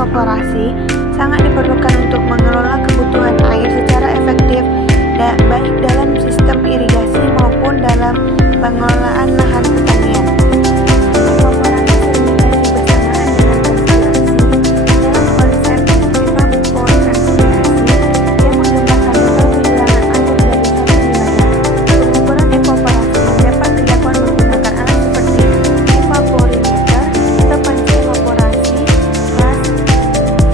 evaporasi sangat diperlukan untuk mengelola kebutuhan air secara efektif, baik dalam sistem irigasi maupun dalam pengelolaan lahan pertanian. Evaporasi sering dikaitkan bersamaan dengan transpirasi dalam konsep evapotranspirasi yang menggunakan metode penghilangan air dari satu wilayah. Pengukuran evaporasi dapat dilakukan menggunakan alat seperti evaporimeter atau panci evaporasi kelas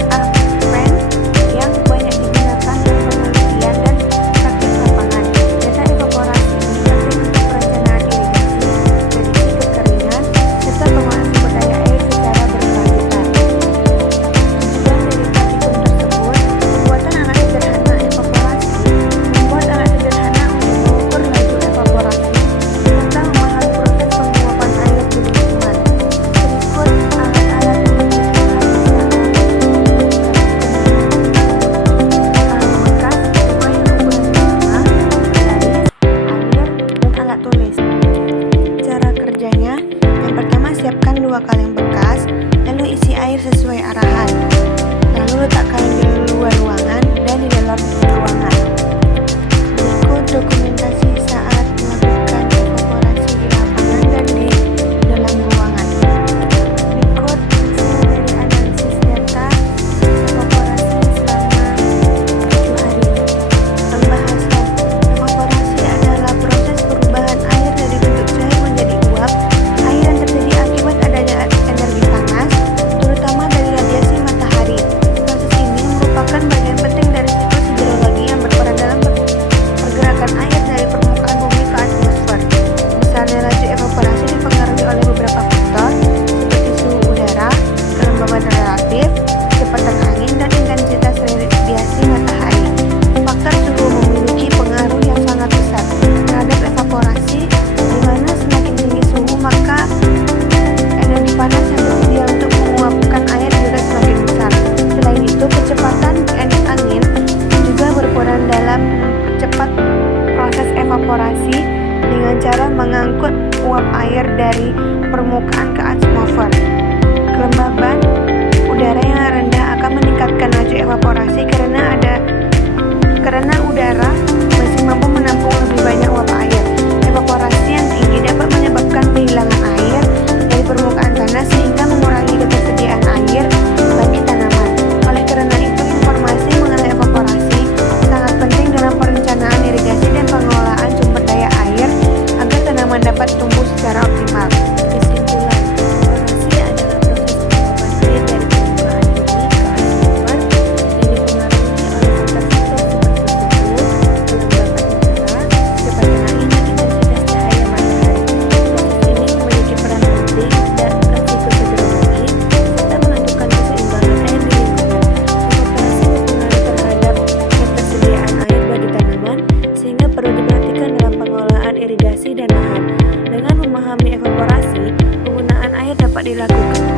Ahpren yang banyak digunakan dalam penelitian dan praktik lapangan. Data evaporasi ini penting untuk perencanaan irigasi, prediksi kekeringan, serta pengelolaan sumber daya air secara berkelanjutan. Tujuan dari praktikum tersebut, pembuatan alat sederhana evaporasi, membuat alat sederhana untuk mengukur laju evaporasi, serta memahami proses penguapan air di lingkungan. Berikut alat-alat yang dibutuhkan alat bekas sesuai ukuran sama, penggaris, air, dan alat tulis. Cara kerjanya, yang pertama siapkan 2 kaleng bekas, lalu isi air sesuai arahan. Lalu letakkan di luar ruangan dan di dalam ruangan. Berikut dokumentasi saat melakukan evaporasi di lapangan dan di dalam ruangan. Berikut hasil dari analisis data evaporasi selama 7 hari. Pembahasan evaporasi adalah proses perubahan air dari bentuk cair menjadi uap. Air yang terjadi akibat adanya energi panas, terutama dari radiasi matahari. Proses ini merupakan bagian penting dari siklus hidrologi yang berperan dalam pergerakan air dari permukaan bumi ke atmosfer. Besarnya laju evaporasi dipengaruhi oleh beberapa faktor, seperti suhu udara, kelembaban relatif, kecepatan angin, dan intensitas radiasi matahari. Faktor suhu memiliki pengaruh yang sangat besar terhadap evaporasi, di mana semakin tinggi suhu maka energi panas yang tersedia untuk menguapkan air juga semakin besar. Selain itu, kecepatan angin juga berperan dalam mempercepat proses evaporasi dengan cara mengangkut uap air dari permukaan ke atmosfer. Kelembaban udara yang rendah akan meningkatkan laju evaporasi karena udara masih mampu menampung lebih banyak uap air. Evaporasi yang tinggi dapat menyebabkan kehilangan air dari permukaan tanah sehingga mengurangi ketersediaan air bagi tanaman. Oleh karena itu, informasi mengenai evaporasi sangat penting dalam perencanaan irigasi dan pengelolaan sumber daya air agar tanaman dapat tumbuh secara optimal. Kesimpulan, evaporasi adalah proses penguapan air dari permukaan bumi ke atmosfer yang dipengaruhi oleh faktor-faktor seperti suhu, kelembaban udara, kecepatan angin, dan intensitas cahaya matahari. Proses ini memiliki peran penting dalam siklus hidrologi serta menentukan keseimbangan air di lingkungan. Evaporasi berpengaruh terhadap ketersediaan air bagi tanaman, sehingga perlu diperhatikan dalam pengelolaan irigasi dan lahan. Dengan memahami evaporasi, penggunaan air dapat dilakukan